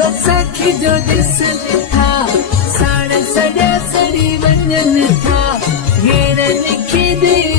सखी जो दिस था साड़ा सड़ा सड़ी वंजन था घेरन खिदे